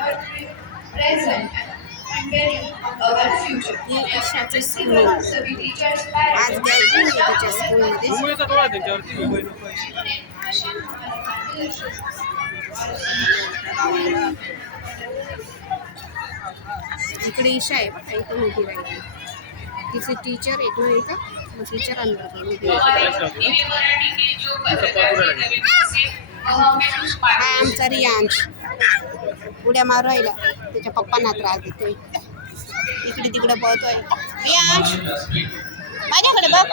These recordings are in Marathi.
our present and building our future. सभी टीचर्स आज गॅदरिंग आहे तिच्या स्कूलमध्ये. इकडे ईशा आहे बघा, इथं उभी राहिली. तिचे टीचर एक ना इथं, मग टीचर अंदर उभी हा आमचा रियांश उड्या मारू राहिला, त्याच्या पप्पांना त्रास देतोय, इकडे तिकडे पळतोय. रियांश माझ्याकडे बघ,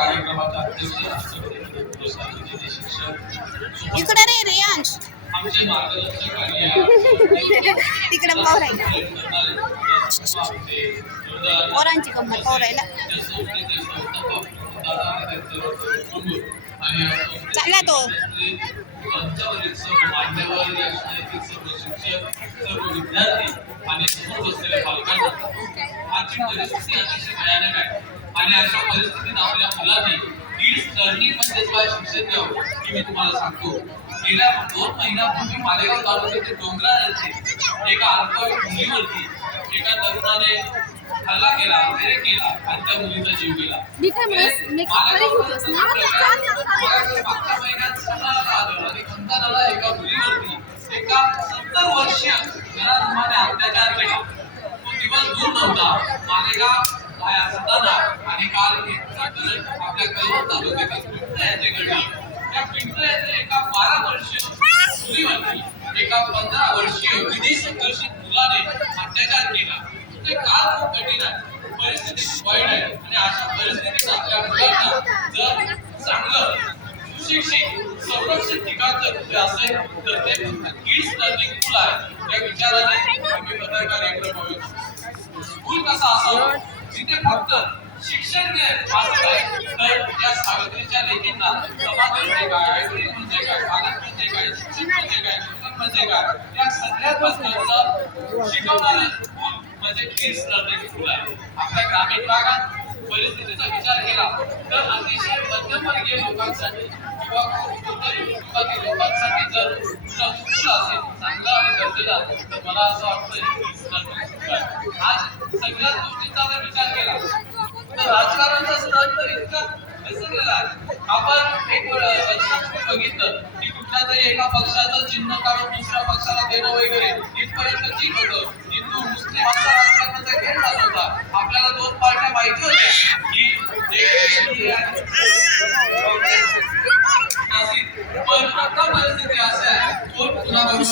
इकडे रे रियांश, तिकडे पाहू राहिला, पोरांची गंमत पाहू राहिला. चालला तो आणि अशा परिस्थितीत आपल्या मुलांनी लर्निंग मध्ये शिक्षण द्यावं की मी तुम्हाला सांगतो. गेल्या 2 महिन्यापूर्वी मालेगाव तालुक्यातील डोंगराळ येथे एका अल्पवयीन मुलीवरती एका तरुणाने हल्ला केला, अत्याचार केला आणि त्या मुलीचा जीव गेला. मागच्या महिन्यात सणाला आलं आणि खंदानाला एका मुलीवरती एका 70 वर्षीय नराधमाने अत्याचार केला. तो दिवस दूर नव्हता. मालेगाव आणि काल आपल्या कळवण तालुक्यातील पिंपळे येथे घडली. त्या पिंपळे येथे एका 12 वर्षीय मुलीवरती एका 15 वर्षीय विदेशी संघर्षित मुलाने अत्याचार केला. ते काळ खूप कठीण आहे, परिस्थिती वाईट आहे आणि अशा परिस्थितीत आपल्या मुलांना जर चांगलं सुशिक्षित संरक्षित ठिकाण जर असेल तर ते किड्स लर्निंग स्कूल आहे. या विचाराने आम्ही कार्यक्रम स्कूल कसा असावा जिथे फक्त शिक्षण तर या सावित्रीच्या लेखींना समाज म्हणजे काय, आईवडील म्हणजे काय, पालक म्हणजे काय, शिक्षक म्हणजे काय, शिक्षक म्हणजे काय, या सगळ्या गोष्टींचं शिकवणारे स्कूल म्हणजे किड्स लर्निंग स्कूल आहे. आपल्या ग्रामीण भागात परिस्थितीचा विचार केला तर अतिशय मध्यमवर्गीय लोकांसाठी किंवा कुटुंबातील लोकांसाठी जर स्कूल असेल चांगला आणि दर्जेदार तर मला असं वाटतं आज सगळ्याच गोष्टींचा जर विचार केला तर राजकारणाचा स्तर तर इतका विसरलेला आहे. आपण एक लक्षात बघितलं की कुठल्या तरी एका पक्षाचं चिन्ह काढून दुसऱ्या पक्षाला देणं वगैरे इथपर्यंत ठीक होतं. हिंदू मुस्लिम असा राजकारणाचा खेळ चालू होता. आपल्याला 2 पार्ट्या माहिती होत्या की पण आता परिस्थिती असं आहे कोण कुणाबरोबर